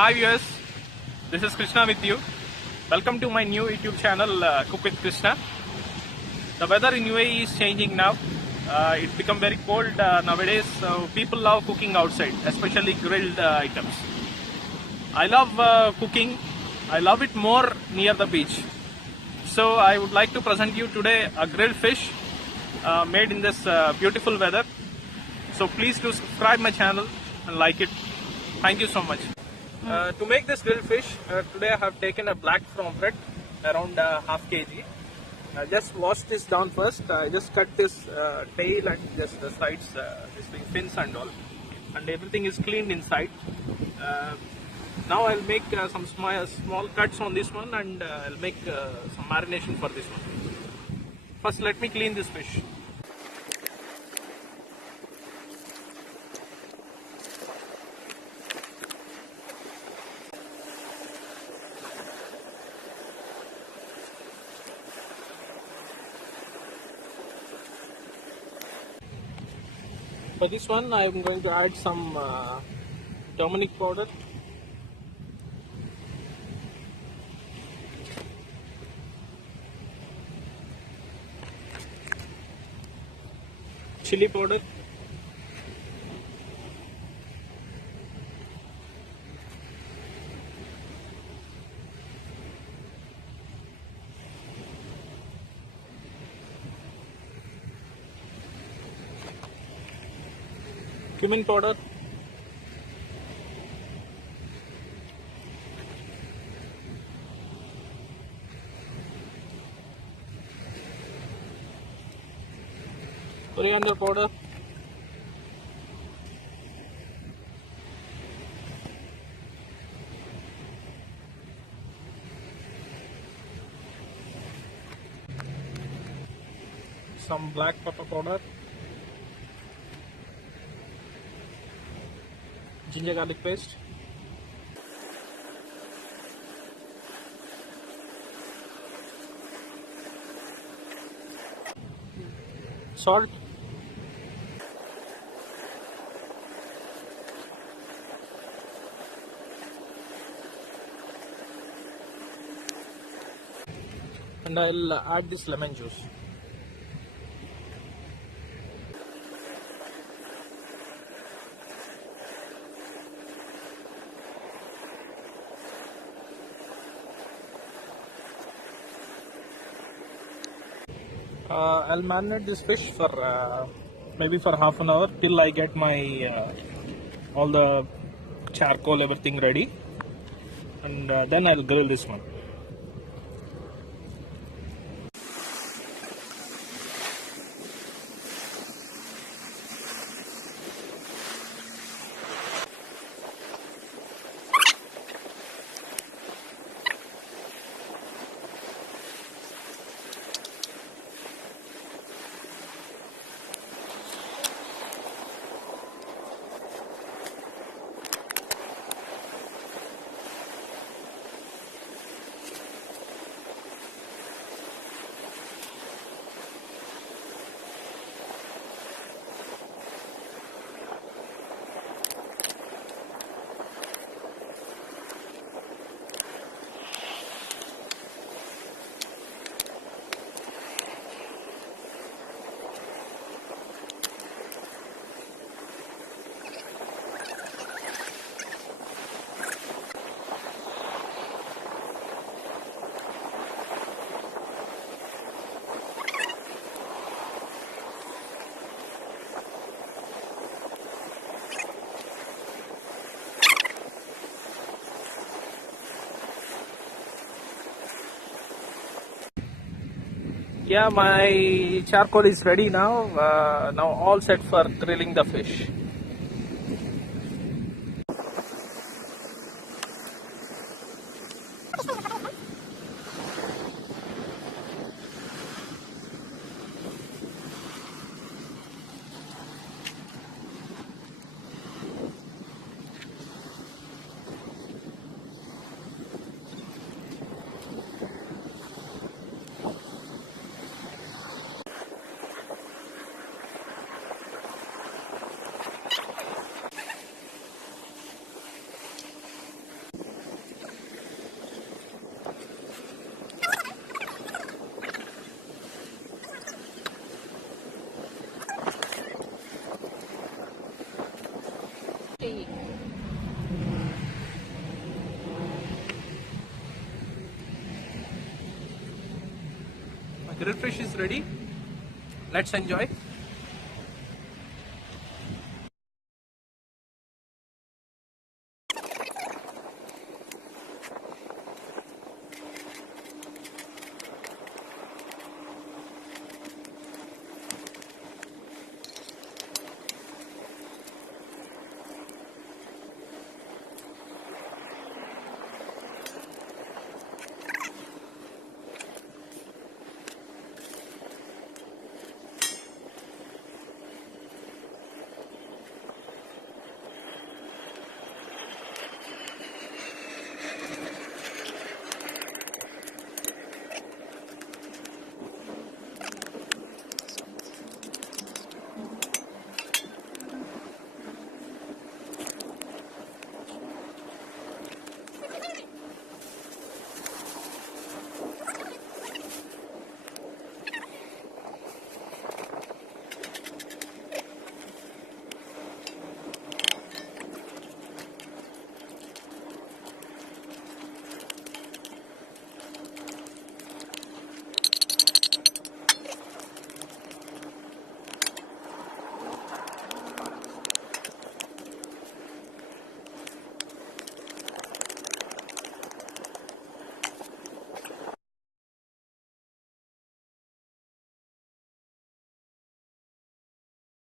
Hi viewers, this is Krishna with you. Welcome to my new YouTube channel, Cook with Krishna. The weather in UAE is changing now. It's become very cold nowadays, so people love cooking outside, especially grilled items. I love cooking. I love it more near the beach. So I would like to present you today a grilled fish made in this beautiful weather. So please do subscribe my channel and like it. Thank you so much. To make this grilled fish, today I have taken a black pomfret around half kg. Just wash this down first. I just cut this tail and just the sides, this fins and all, and everything is cleaned inside. Now I'll make some small cuts on this one, and I'll make some marination for this one. First, let me clean this fish. For this one, I am going to add some turmeric powder, chili powder, cumin powder, coriander powder, some black pepper powder, ginger garlic paste, salt, and I'll add this lemon juice. I'll marinate this fish for maybe for half an hour till I get my all the charcoal, everything ready, and then I'll grill this one. Yeah, my charcoal is ready now. Now all set for grilling the fish. Grilled fish is ready. Let's enjoy.